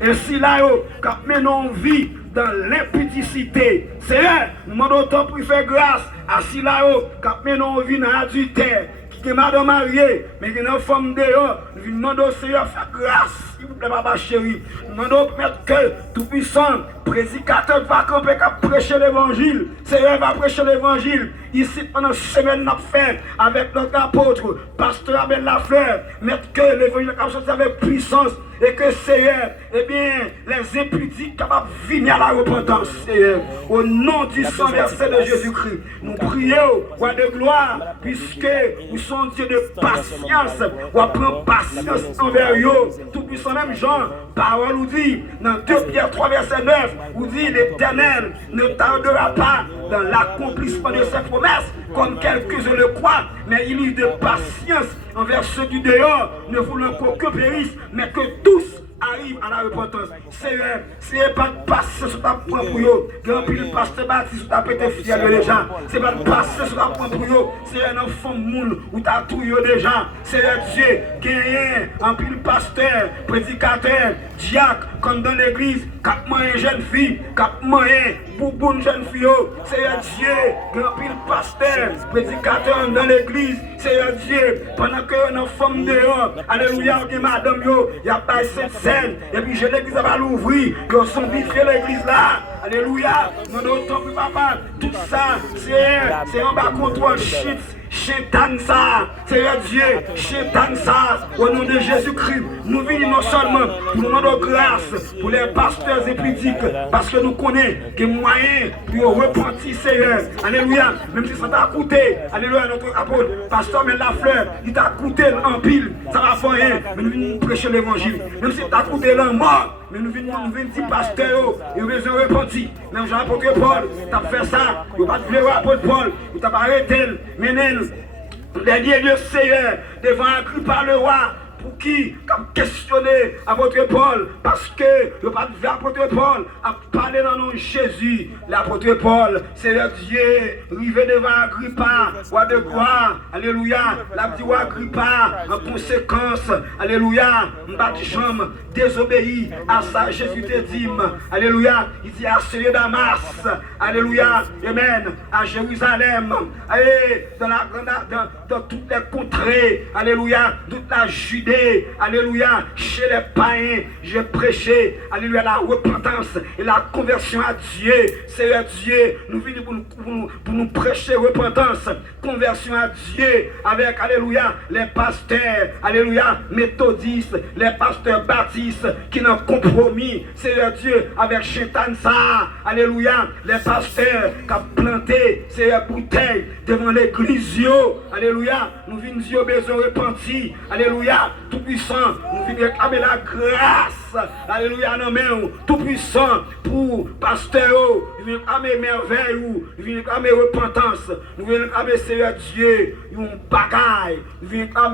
Et si là, quand nous vie dans l'impudicité, Seigneur, nous demandons autant pour faire grâce à si là, quand nous vie dans l'adultère, qui est madame mariée, mais qui est une femme dehors, nous demandons au Seigneur faire grâce. S'il vous plaît, papa chéri, nous demandons que tout-puissant, prédicateur va camper, prêcher l'évangile. Seigneur va prêcher l'évangile. Ici, pendant semaine, nous avons fait avec notre apôtre, pasteur Abel Lafleur, mettre que l'évangile a sorti avec puissance et que Seigneur, eh bien, les impudiques capables de venir à la repentance, Seigneur. Au nom du sang versé de Jésus-Christ, nous prions, roi de gloire, puisque nous sommes Dieu de patience, ou prendre patience envers eux. Tout puissant, même Jean, parole nous dit, dans 2 Pierre 3, verset 9, vous dit, l'Éternel ne tardera pas dans l'accomplissement de ses promesses, comme quelques-uns le croient, mais il y a de patience envers ceux du dehors, ne voulant qu'aucun périsse, mais que tous arrivent à la repentance. Seigneur, c'est pas de passer sur ta point pour eux. Grand pile pasteur baptiste sur ta pété fier déjà. C'est pas de passer sur ta point pour eux. C'est un enfant moule ou t'as tout déjà. C'est Dieu qui est un pile pasteur, prédicateur, diacre, comme dans l'église, cap moyen jeune fille, cap moyen bouboune jeune fille. C'est Dieu, grand pile pasteur, prédicateur dans l'église. C'est Dieu, pendant que nos femmes dehors, alléluia, madame yo, y a pas cette scène, et puis je l'église va l'ouvrir, ils sont biffés l'église là, alléluia, non autant que papa, tout ça, c'est en bas contrôle, shit. Chétan ça, Seigneur Dieu, chétan ça, au nom de Jésus-Christ, nous venons non seulement pour nous rendre grâce pour les pasteurs épudiques, parce que nous connaissons que moyens pour repentir, Seigneur, alléluia, même si ça t'a coûté, alléluia, notre apôtre, pasteur mais la fleur, il t'a coûté en pile, ça va faire rien, mais nous venons prêcher l'évangile, même si t'as coûté la mort, mais nous venons dire pasteur, il a besoin de repentir, même Jean-Apôtre Paul, t'as fait ça, il n'a pas de apôtre Paul, il t'a pas arrêté, mais dernier lieu, Seigneur, devant Agrippa le roi, pour qui, comme questionner apôtre Paul, parce que le pas de l'apôtre Paul a parlé dans le nom de Jésus. L'apôtre Paul, Seigneur Dieu, rivé devant Agrippa, roi de gloire, alléluia. La dit Agrippa, en conséquence, alléluia, m'bat jambe, désobéi à ça, Jésus te dit, alléluia, il dit à Seigneur Damas, alléluia, amen, à Jérusalem, et dans toutes les contrées, alléluia, toute la Judée. Alléluia, chez les païens, j'ai prêché, alléluia, la repentance et la conversion à Dieu. Seigneur Dieu, nous venons pour nous prêcher repentance, conversion à Dieu, avec, alléluia, les pasteurs, alléluia, méthodistes, les pasteurs baptistes qui n'ont compromis, Seigneur Dieu, avec Chétan ça, alléluia, les pasteurs qui ont planté ces bouteilles devant l'église, alléluia, nous venons dire besoin de repentir, alléluia. Tout-puissant, nous venons réclamer la grâce, alléluia, non mais tout-puissant pour pasteur, nous venons réclamer merveille, nous venons réclamer repentance, nous venons réclamer Seigneur Dieu, une bagaille, nous venons réclamer